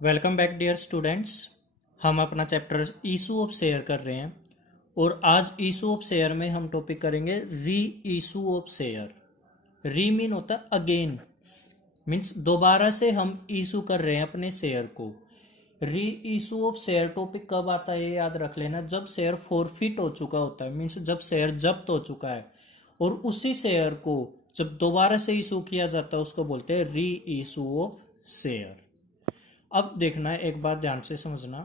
Welcome back dear students. हम अपना chapter issue of share कर रहे हैं और आज इशू ऑफ शेयर में हम टॉपिक करेंगे री इशू ऑफ शेयर। री मीन होता है अगेन, मीन्स दोबारा से हम इशू कर रहे हैं अपने शेयर को। री इशू ऑफ शेयर टॉपिक कब आता है ये याद रख लेना, जब शेयर फॉरफिट हो चुका होता है, मीन्स जब शेयर जब्त हो चुका है और उसी शेयर को जब दोबारा से इशू किया जाता है उसको बोलते हैं री इशू ऑफ शेयर। अब देखना है, एक बात ध्यान से समझना,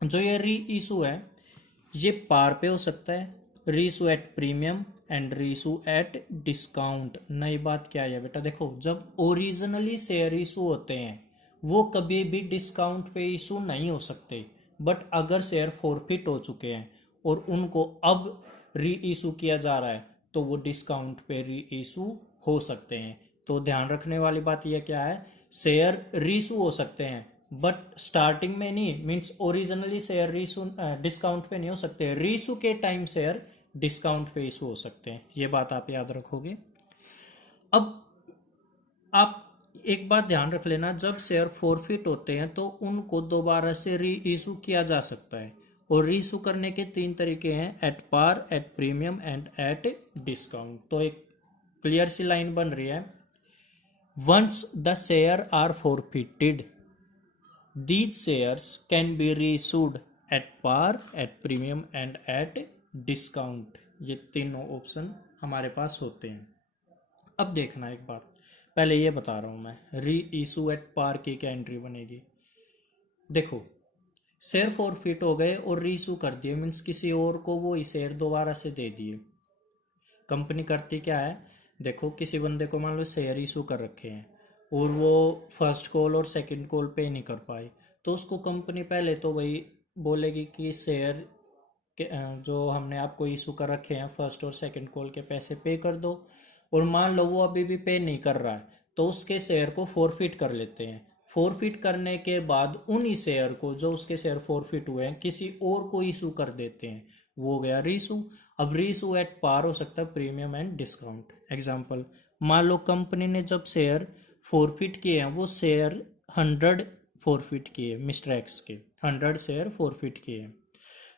जो ये री इशू है ये पार पे हो सकता है, री issue at premium and re issue at discount. नई बात क्या है बेटा, देखो जब ओरिजिनली शेयर इशू होते हैं वो कभी भी डिस्काउंट पे इशू नहीं हो सकते, बट अगर शेयर फॉरफिट हो चुके हैं और उनको अब री इशू किया जा रहा है तो वो डिस्काउंट पे री इशू हो सकते हैं। तो ध्यान रखने वाली बात यह क्या है, शेयर रीशू हो सकते हैं बट स्टार्टिंग में नहीं, means originally share reissue discount पे नहीं हो सकते, रीशू के टाइम शेयर डिस्काउंट पे इशू हो सकते हैं। ये बात आप याद रखोगे। अब आप एक बात ध्यान रख लेना, जब शेयर फॉरफिट होते हैं तो उनको दोबारा से री इशू किया जा सकता है और री इशू करने के तीन तरीके हैं, at par, at premium and at discount. तो एक क्लियर सी लाइन बन रही है, once the share are forfeited, these shares can be reissued at par, at premium and at discount। ये तीनों ऑप्शन हमारे पास होते हैं। अब देखना एक बात, पहले ये बता रहा हूं मैं, री इशू एट पार की क्या एंट्री बनेगी। देखो शेयर फॉरफिट हो गए और री इशू कर दिए, मीन्स किसी और को वो शेयर दोबारा से दे दिए। कंपनी करती क्या है, देखो किसी बंदे को मान लो शेयर इशू कर रखे हैं और वो फर्स्ट कॉल और सेकंड कॉल पे नहीं कर पाई, तो उसको कंपनी पहले तो वही बोलेगी कि शेयर जो हमने आपको इशू कर रखे हैं फर्स्ट और सेकंड कॉल के पैसे पे कर दो। और मान लो वो अभी भी पे नहीं कर रहा है तो उसके शेयर को फॉरफिट कर लेते हैं। फॉरफिट करने के बाद उन्हीं शेयर को, जो उसके शेयर फॉरफिट हुए हैं, किसी और को इशू कर देते हैं, वो हो गया रीशू। अब रीशू एट पार हो सकता है प्रीमियम एंड डिस्काउंट। एग्जांपल, मान लो कंपनी ने जब शेयर फॉरफिट किए हैं, वो शेयर 100 फॉरफिट किए, मिस्टर एक्स के 100 शेयर फॉरफिट किए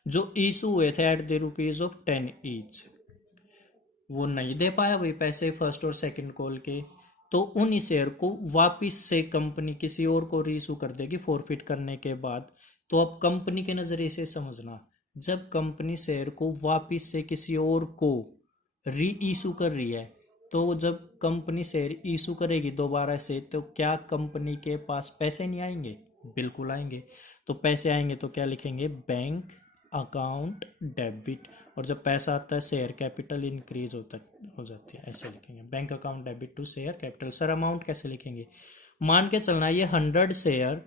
जो इशू हुए थे at the rupees of 10 each. वो नहीं दे पाया वही पैसे फर्स्ट और सेकंड कॉल के, तो उन शेयर को वापिस से कंपनी किसी और को रीइशू कर देगी फॉरफिट करने के बाद। तो अब कंपनी के नज़रिए से समझना, जब कंपनी शेयर को वापिस से किसी और को री इशू कर रही है, तो जब कंपनी शेयर इशू करेगी दोबारा से, तो क्या कंपनी के पास पैसे नहीं आएंगे? बिल्कुल आएंगे। तो पैसे आएंगे तो क्या लिखेंगे, बैंक अकाउंट डेबिट, और जब पैसा आता है शेयर कैपिटल इंक्रीज हो जाती है, ऐसे लिखेंगे bank account debit to share capital. Sir amount कैसे लिखेंगे, मान के चलना ये 100 शेयर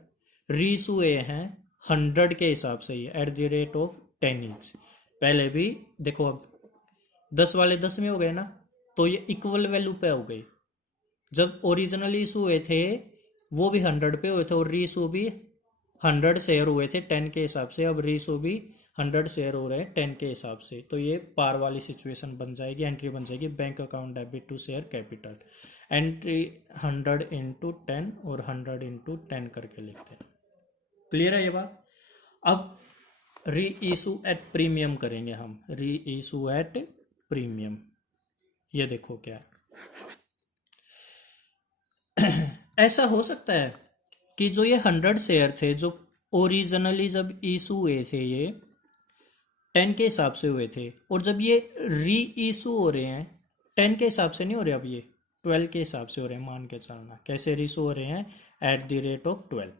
रीस हुए हैं 100 के हिसाब से, ये at the rate of 10 each. पहले भी देखो, अब 10 वाले 10 में हो गए ना, तो ये इक्वल वैल्यू पे हो गई। जब ओरिजिनल इशू हुए थे वो भी 100 पे हुए थे और रीशू भी 100 शेयर हुए थे 10 के हिसाब से, अब रीशू भी 100 शेयर हो रहे हैं 10 के हिसाब से। तो ये पार वाली सिचुएशन बन जाएगी, एंट्री बन जाएगी bank account debit to share capital. Entry 100 into 10 और 100 इंटू 10 करके लिखते हैं। क्लियर है ये बात। अब री इशू एट प्रीमियम करेंगे हम, री इशू एट प्रीमियम। ये देखो क्या है, ऐसा हो सकता है कि जो ये 100 शेयर थे जो ओरिजिनली जब इशू हुए थे ये 10 के हिसाब से हुए थे, और जब ये री इशू हो रहे हैं 10 के हिसाब से नहीं हो रहे, अब ये 12 के हिसाब से हो रहे हैं। मान के चलना कैसे रीशू हो रहे हैं, एट द रेट ऑफ 12।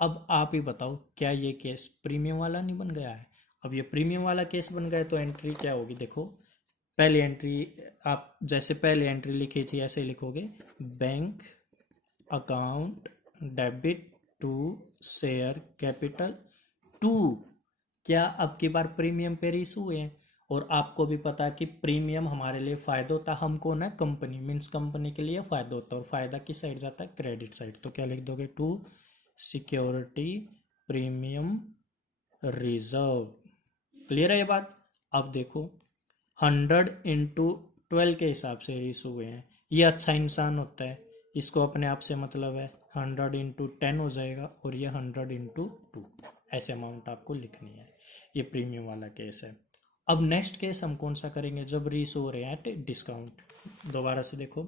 अब आप ही बताओ, क्या ये केस प्रीमियम वाला नहीं बन गया है? अब ये प्रीमियम वाला केस बन गया तो एंट्री क्या होगी, देखो पहली एंट्री आप जैसे पहले एंट्री लिखी थी ऐसे लिखोगे, bank account debit to share capital to, क्या अब की बार प्रीमियम पे इशू हुए हैं, और आपको भी पता है कि प्रीमियम हमारे लिए फायदा होता है, हमको ना कंपनी मीन्स कंपनी के लिए फायदा होता है, और फायदा किस साइड जाता है, क्रेडिट साइड। तो क्या लिख दोगे, to security premium reserve. Clear है ये बात। अब देखो 100 इंटू 12 के हिसाब से इशू हुए हैं, ये अच्छा इंसान होता है, इसको अपने आप से मतलब है 100 × 10 हो जाएगा, और ये 100 × 2, ऐसे अमाउंट आपको लिखनी है। ये प्रीमियम वाला केस है। अब नेक्स्ट केस हम कौन सा करेंगे, जब रीइशू हो रहे हैं एट डिस्काउंट। दोबारा से देखो,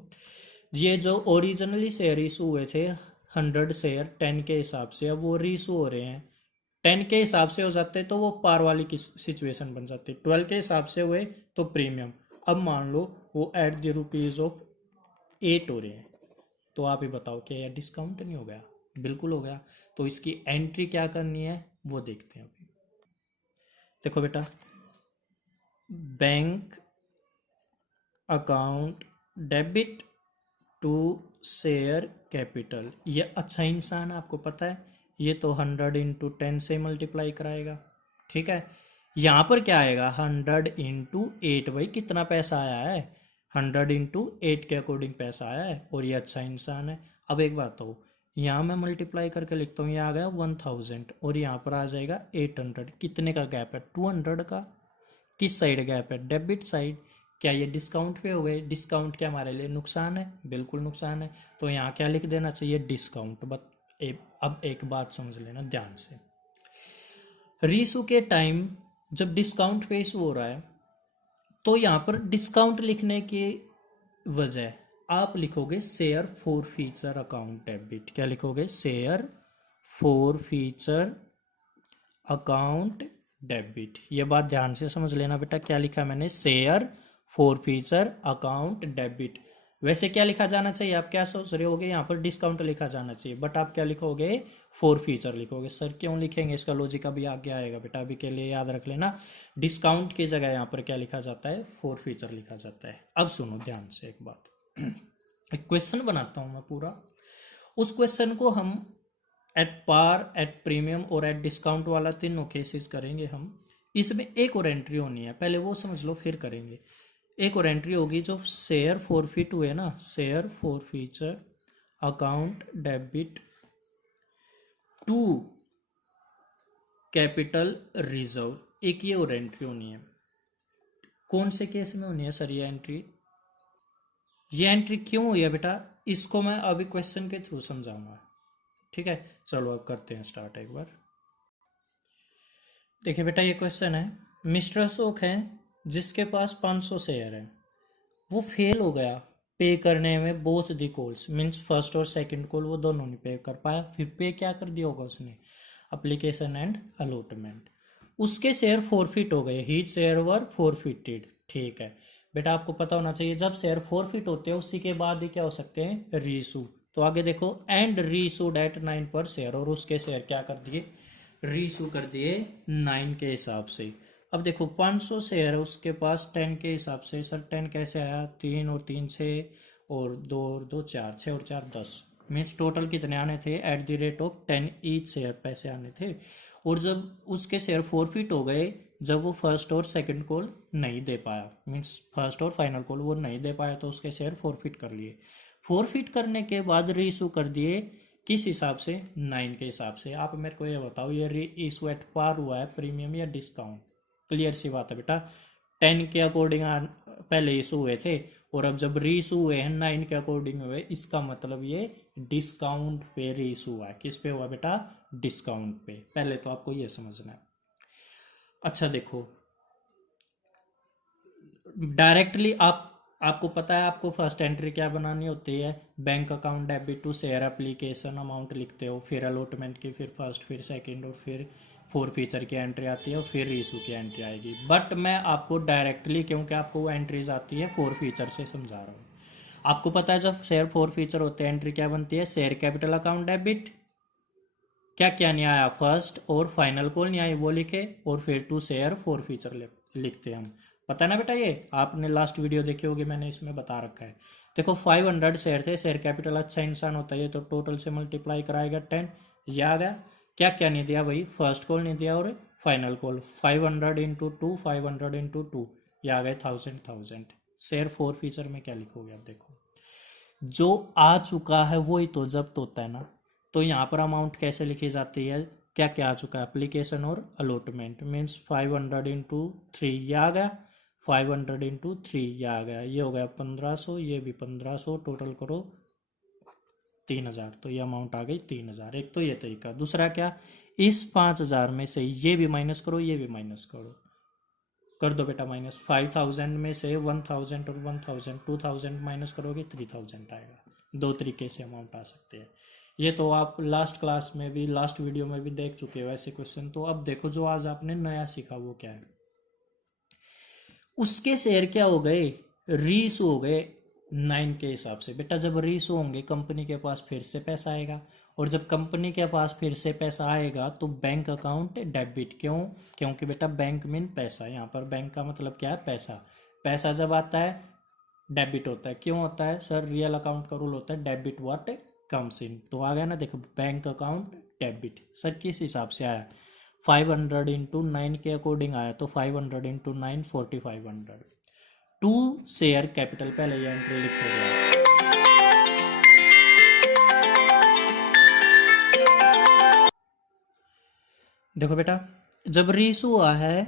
ये जो ओरिजिनली शेयर इशू हुए थे 100 शेयर 10 के हिसाब से, अब वो रीइशू हो रहे हैं 10 के हिसाब से हो जाते तो वो पार वाली की सिचुएशन बन जाती, 12 के हिसाब से हुए तो प्रीमियम। अब मान लो वो एट द रुपीज ऑफ 8 हो रहे हैं, तो आप ही बताओ क्या यह डिस्काउंट नहीं हो गया? बिल्कुल हो गया। तो इसकी एंट्री क्या करनी है वो देखते हैं अभी। देखो बेटा, bank account debit to share capital, ये अच्छा इंसान आपको पता है, ये तो 100 × 10 से मल्टीप्लाई कराएगा। ठीक है, यहाँ पर क्या आएगा 100 × 8, भाई कितना पैसा आया है, 100 × 8 के अकॉर्डिंग पैसा आया है, और ये अच्छा इंसान है। अब एक बात हो, यहाँ मैं मल्टीप्लाई करके लिखता हूँ, ये आ गया 1000, और यहाँ पर आ जाएगा 800, कितने का गैप है 200 का। किस साइड गैप है, डेबिट साइड। क्या ये डिस्काउंट पे हो गए? डिस्काउंट क्या हमारे लिए नुकसान है? बिल्कुल नुकसान है। तो यहाँ क्या लिख देना चाहिए, डिस्काउंट। अब एक बात समझ लेना ध्यान से, रीइशू के टाइम जब डिस्काउंट पे इशू हो रहा है, तो यहाँ पर डिस्काउंट लिखने की वजह आप लिखोगे share forfeiture account debit. क्या लिखोगे, share forfeiture account debit. ये बात ध्यान से समझ लेना बेटा, क्या लिखा मैंने, share forfeiture account debit. वैसे क्या लिखा जाना चाहिए, आप क्या सोच रहे होगे, यहाँ पर डिस्काउंट लिखा जाना चाहिए, बट आप क्या लिखोगे, फॉर फीचर लिखोगे। सर क्यों लिखेंगे, इसका लॉजिक अभी आगे आएगा बेटा, अभी के लिए याद रख लेना, डिस्काउंट की जगह यहाँ पर क्या लिखा जाता है, फॉर फीचर लिखा जाता है। अब सुनो ध्यान से एक बात, एक क्वेश्चन बनाता हूँ मैं पूरा, उस क्वेश्चन को हम एट पार, एट प्रीमियम और एट डिस्काउंट वाला तीनों केसेस करेंगे हम। इसमें एक और एंट्री होनी है, पहले वो समझ लो फिर करेंगे। एक और एंट्री होगी जो शेयर फॉरफिट हुए ना, share forfeiture account debit to capital reserve, एक ये और एंट्री होनी है। कौन से केस में होनी है सर ये एंट्री? ये एंट्री क्यों हुई है बेटा, इसको मैं अभी क्वेश्चन के थ्रू समझाऊंगा। ठीक है, चलो अब करते हैं स्टार्ट एक बार। देखिए बेटा, ये क्वेश्चन है, मिस्टर अशोक है जिसके पास 500 शेयर है, वो फेल हो गया पे करने में both the calls, means first और सेकंड कॉल वो दोनों नहीं पे कर पाया। फिर पे क्या कर दिया होगा उसने, अप्लीकेशन एंड अलॉटमेंट। उसके शेयर फॉरफिट हो गए, ही शेयर वर फॉरफिटेड। ठीक है बेटा, आपको पता होना चाहिए जब शेयर फॉरफिट होते हैं उसी के बाद ही क्या हो सकते हैं, रीइशू। तो आगे देखो, एंड रीइशूड एट 9 पर शेयर, और उसके शेयर क्या कर दिए, रीइशू कर दिए 9 के हिसाब से। अब देखो 500 शेयर है उसके पास 10 के हिसाब से, सर 10 कैसे आया, 3 और 3 6 और 2 और 2 4, 6 और 4 10, मीन्स टोटल कितने आने थे, at the rate of 10 each share पैसे आने थे। और जब उसके शेयर फॉरफिट हो गए, जब वो फर्स्ट और सेकंड कॉल नहीं दे पाया, मीन्स फर्स्ट और फाइनल कॉल वो नहीं दे पाया, तो उसके शेयर फॉरफिट कर लिए। फॉरफिट करने के बाद रीइशू कर दिए, किस हिसाब से, 9 के हिसाब से। आप मेरे को ये बताओ, ये रीइशू एट पार हुआ है, प्रीमियम या डिस्काउंट? क्लियर सी बात है बेटा, 10 के अकॉर्डिंग पहले इशू हुए थे, और अब जब रीइशू हुए हैं 9 के अकॉर्डिंग हुए, इसका मतलब ये डिस्काउंट पे रीइशू हुआ है। किस पे हुआ बेटा, डिस्काउंट पे। पहले तो आपको ये समझना है। अच्छा देखो, डायरेक्टली आपको पता है आपको फर्स्ट एंट्री क्या बनानी होती है, bank account debit to share application amount लिखते हो, फिर अलॉटमेंट की, फिर फर्स्ट, फिर सेकंड, और फिर फोर फीचर की एंट्री आती है, और फिर इशू की एंट्री आएगी। बट मैं आपको डायरेक्टली, क्योंकि आपको वो एंट्रीज आती है फोर फीचर से, समझा रहा हूँ। आपको पता है जब शेयर फोर फीचर होते हैं एंट्री क्या बनती है, शेयर कैपिटल अकाउंट डेबिट, क्या क्या नहीं आया, फर्स्ट और फाइनल कॉल नहीं आई वो लिखे, और फिर टू शेयर फोर फीचर लिखते हैं हम। पता है ना बेटा, ये आपने लास्ट वीडियो देखी होगी, मैंने इसमें बता रखा है। देखो 500 शेयर थे, शेयर कैपिटल अच्छा इंसान होता है ये, तो टोटल से मल्टीप्लाई कराएगा 10, ये आ गया। क्या क्या नहीं दिया भाई, फर्स्ट कॉल नहीं दिया और फाइनल कॉल, 500 इंटू 2, 500 इंटू 2, ये आ गए 1000। शेयर फोर फीचर में क्या लिखोगे आप, देखो जो आ चुका है वही तो जब्त होता है ना। तो यहाँ पर अमाउंट कैसे लिखी जाती है, क्या क्या आ चुका है, एप्लीकेशन और अलॉटमेंट, मीन्स 500 इंटू 3, ये आ गया, 500 इंटू 3, ये आ गया, ये हो गया 1500, ये भी 1500, टोटल करो 3,000, तो ये अमाउंट आ गई 3,000। एक तो ये तरीका। दूसरा क्या, इस 5,000 में से ये भी माइनस करो, ये भी माइनस करो, कर दो बेटा माइनस। 5,000 में से 1,000 और 1,000, 2,000 माइनस करोगे 3,000 आएगा। दो तरीके से अमाउंट आ सकते हैं। ये तो आप लास्ट क्लास में भी, लास्ट वीडियो में भी देख चुके हो ऐसे क्वेश्चन। तो अब देखो जो आज आपने नया सीखा वो क्या है। उसके शेयर क्या हो गए, रीस हो गए 9 के हिसाब से। बेटा जब रीस होंगे कंपनी के पास फिर से पैसा आएगा, और जब कंपनी के पास फिर से पैसा आएगा तो बैंक अकाउंट डेबिट। क्यों? क्योंकि बेटा बैंक मीन पैसा, यहाँ पर बैंक का मतलब क्या है, पैसा। पैसा जब आता है डेबिट होता है। क्यों होता है सर? रियल अकाउंट का रूल होता है डेबिट व्हाट कम्स इन। तो आ गया ना, देखो बैंक अकाउंट डेबिट। सर किस हिसाब से आया? 500 इंटू 9 के अकॉर्डिंग आया, तो 500 इंटू 9 4,500। टू शेयर कैपिटल, पहले ये एंट्री लिखोगे। देखो बेटा जब रीस हुआ है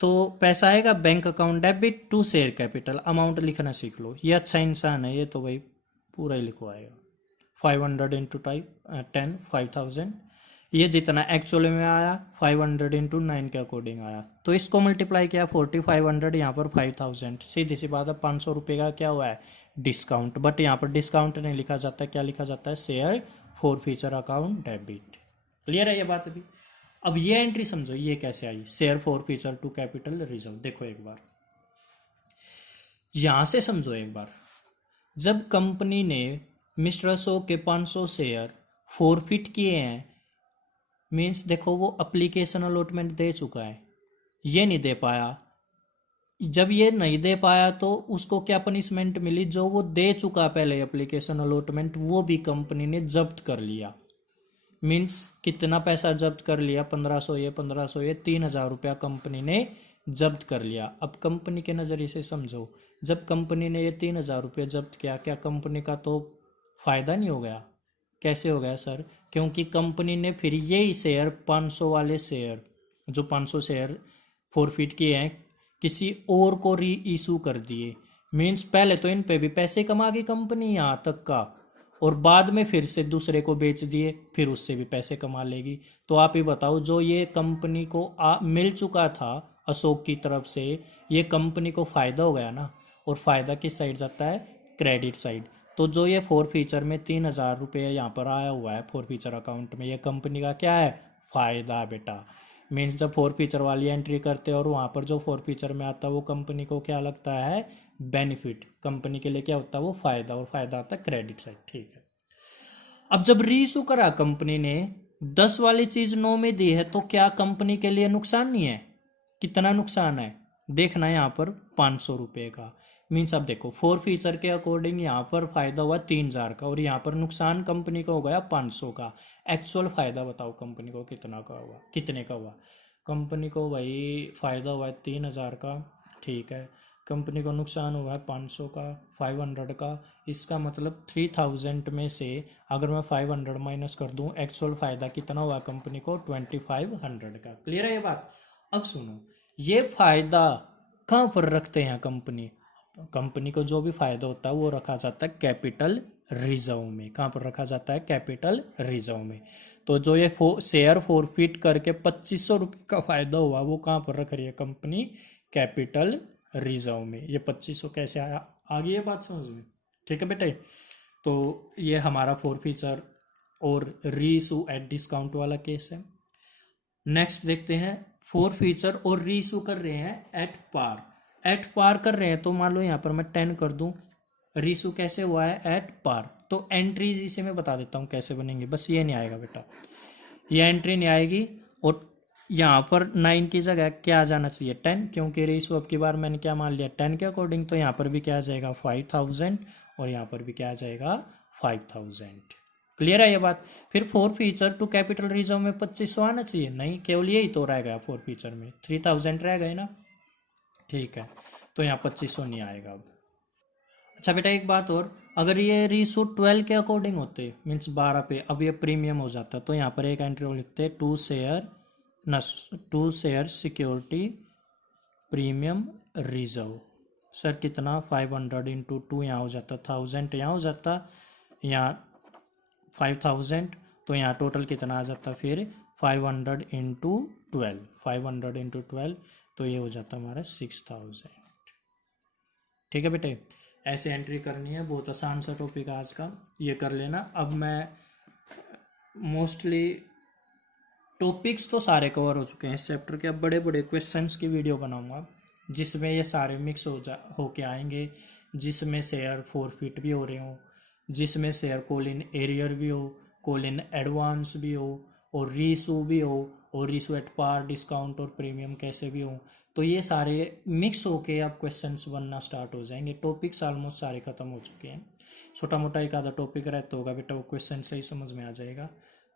तो पैसा आएगा bank account debit to share capital. Amount लिखना सीख लो, ये अच्छा इंसान है, ये तो भाई पूरा ही लिखवाएगा। 500 इंटू टाइप 10 5,000। ये जितना एक्चुअली में आया 500 इंटू 9 के अकॉर्डिंग आया, तो इसको मल्टीप्लाई किया 4,500, यहाँ पर 5,000। सीधी सी बात है, 500 रुपये का क्या हुआ है, डिस्काउंट। बट यहाँ पर डिस्काउंट नहीं लिखा जाता, क्या लिखा जाता है, share for future account debit. Clear है ये बात अभी? अब ये एंट्री समझो, ये कैसे आई, share for future to capital reserve. देखो एक बार यहां से समझो एक बार। जब कंपनी ने मिस्टर अशोक के 500 शेयर फॉरफिट किए हैं, मीन्स देखो वो अप्लीकेशन अलॉटमेंट दे चुका है, ये नहीं दे पाया। जब ये नहीं दे पाया तो उसको क्या पनिशमेंट मिली, जो वो दे चुका पहले एप्लीकेशन अलॉटमेंट वो भी कंपनी ने जब्त कर लिया। मीन्स कितना पैसा जब्त कर लिया, 1,500 ये 1,500 ये 3,000 रुपया कंपनी ने जब्त कर लिया। अब कंपनी के नज़रिए से समझो, जब कंपनी ने ये 3,000 रुपये जब्त किया, क्या कंपनी का तो फायदा नहीं हो गया? कैसे हो गया सर? क्योंकि कंपनी ने फिर यही शेयर 500 वाले शेयर, जो 500 शेयर फॉरफिट किए हैं, किसी और को री इशू कर दिए। मीन्स पहले तो इन पे भी पैसे कमा गई कंपनी यहाँ तक का, और बाद में फिर से दूसरे को बेच दिए, फिर उससे भी पैसे कमा लेगी। तो आप ही बताओ, जो ये कंपनी को मिल चुका था अशोक की तरफ से, ये कंपनी को फायदा हो गया ना। और फायदा किस साइड जाता है, क्रेडिट साइड। तो जो ये फॉर फीचर में 3,000 रुपये यहाँ पर आया हुआ है फॉर फीचर अकाउंट में, ये कंपनी का क्या है, फायदा बेटा। मीन्स जब फॉर फीचर वाली एंट्री करते हैं और वहाँ पर जो फॉर फीचर में आता है वो कंपनी को क्या लगता है, बेनिफिट। कंपनी के लिए क्या होता है, वो फायदा, और फायदा आता है क्रेडिट साइड। ठीक है। अब जब रीइशू करा कंपनी ने, 10 वाली चीज 9 में दी है, तो क्या कंपनी के लिए नुकसान नहीं है? कितना नुकसान है देखना है यहाँ पर, 500 रुपये का। मीन्स अब देखो फोर फीचर के अकॉर्डिंग यहाँ पर फायदा हुआ 3,000 का, और यहाँ पर नुकसान कंपनी का हो गया 500 का। एक्चुअल फायदा बताओ कंपनी को कितना का हुआ, कितने का हुआ? कंपनी को भाई फायदा हुआ है 3,000 का, ठीक है। कंपनी को नुकसान हुआ है 500 का, 500 का। इसका मतलब 3,000 में से अगर मैं 500 माइनस कर दूं, एक्चुअल फायदा कितना हुआ कंपनी को, 2,500 का। क्लियर है ये बात? अब सुनो, ये फायदा कहाँ पर रखते हैं कंपनी? कंपनी को जो भी फायदा होता है वो रखा जाता है कैपिटल रिजर्व में। कहाँ पर रखा जाता है, कैपिटल रिजर्व में। तो जो ये शेयर फॉरफिट करके 2,500 रुपये का फायदा हुआ, वो कहाँ पर रख रही है कंपनी, कैपिटल रिजर्व में। ये 2,500 कैसे आया, आ गई ये बात समझ में? ठीक है बेटे। तो ये हमारा फॉरफीचर और रीइशू एट डिस्काउंट वाला केस है। नेक्स्ट देखते हैं, फॉरफीचर और रीइशू कर रहे हैं एट पार। एट पार कर रहे हैं तो मान लो यहाँ पर मैं 10 कर दूं, रीइशू कैसे हुआ है, एट पार। तो एंट्रीज इसे मैं बता देता हूँ कैसे बनेंगे, बस ये नहीं आएगा बेटा, ये एंट्री नहीं आएगी। और यहाँ पर 9 की जगह क्या आ जाना चाहिए, 10, क्योंकि रेशो अब की बार मैंने क्या मान लिया, 10 के अकॉर्डिंग। तो यहाँ पर भी क्या आ जाएगा, 5,000, और यहाँ पर भी क्या आ जाएगा, 5,000। क्लियर है ये बात? फिर forfeiture to capital reserve में 2,500 आना चाहिए, नहीं, केवल यही तो रह गया फोर फीचर में, 3,000 रह गए ना। ठीक है, तो यहाँ 2,500 नहीं आएगा अब। अच्छा बेटा एक बात और, अगर ये रीशू 12 के अकॉर्डिंग होते, मीन्स 12 पे, अब ये प्रीमियम हो जाता, तो यहाँ पर एक एंट्री और लिखते, to share security premium reserve. Sir कितना, 500 इंटू 2 यहाँ हो जाता, 1,000 यहाँ हो जाता, यहाँ 5000, तो यहाँ टोटल कितना आ जाता फिर 500 इंटू 12, 500 इंटू 12, तो ये हो जाता हमारा 6000। ठीक है बेटे, ऐसे एंट्री करनी है। बहुत आसान सा टॉपिक आज का, ये कर लेना। अब मैं मोस्टली टॉपिक्स तो सारे कवर हो चुके हैं इस चैप्टर के, अब बड़े बड़े क्वेश्चंस की वीडियो बनाऊंगा जिसमें ये सारे मिक्स होके आएंगे, जिसमें शेयर फॉरफिट भी हो रहे हो, जिसमें शेयर कॉल इन एरियर भी हो, कॉल इन एडवांस भी हो, और रीसू भी हो, और रीसू एट पार, डिस्काउंट और प्रीमियम कैसे भी हो। तो ये सारे मिक्स होके अब क्वेश्चंस बनना स्टार्ट हो जाएंगे। टॉपिक्स ऑलमोस्ट सारे खत्म हो चुके हैं, छोटा मोटा एक आधा टॉपिक रहता होगा बेटा, वो क्वेश्चन से ही समझ में आ जाएगा।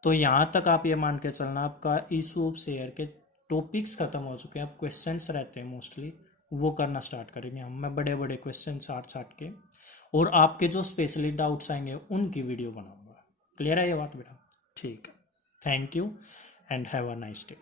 तो यहाँ तक आप ये मान के चलना आपका इशू ऑफ शेयर के टॉपिक्स खत्म हो चुके हैं, अब क्वेश्चंस रहते हैं मोस्टली, वो करना स्टार्ट करेंगे हम। मैं बड़े बड़े क्वेश्चन छाट के, और आपके जो स्पेशली डाउट्स आएंगे उनकी वीडियो बनाऊंगा। क्लियर है ये बात बेटा? ठीक है, thank you and have a nice day.